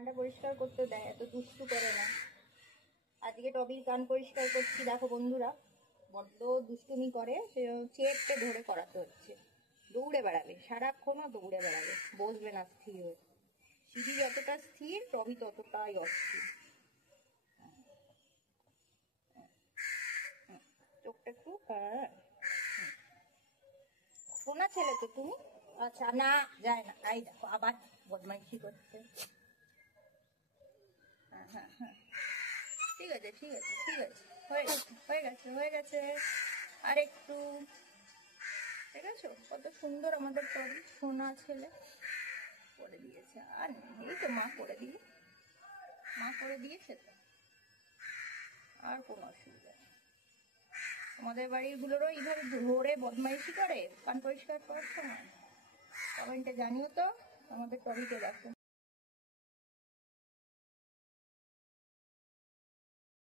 কানটা পরিষ্কার করতে দেয়, এত দুষ্টু করে না। আজকে টবির কান পরিষ্কার করছি, দেখো বন্ধুরা বড্ড দুষ্টুমি করে, সে চেপে ধরে করাতে হচ্ছে। দৌড়ে বেড়াবে সারাক্ষণও, দৌড়ে বেড়াবে, বসবে না স্থির হয়ে। সিঁড়ি যতটা স্থির টবি ততটাই অস্থির। চোখটা একটু শোনা ছেলে তো তুমি। আচ্ছা না যায় না, এই দেখো আবার বদমাইশি করছে। হ্যাঁ হ্যাঁ হ্যাঁ, ঠিক আছে ঠিক আছে ঠিক আছে, হয়ে গেছে হয়ে গেছে হয়ে গেছে। আর একটু, ঠিক আছে। কত সুন্দর আমাদের টবি, সোনা ছেলে করে দিয়েছে। আর এই তো মা করে দিয়ে, মা করে দিয়েছে তো, আর কোনো অসুবিধা নেই। আমাদের বাড়ির গুলোরও এইভাবে ধরে বদমাইশি করে কান পরিষ্কার করার সময়। কমেন্টে জানিও তো আমাদের টবিকে দেখো।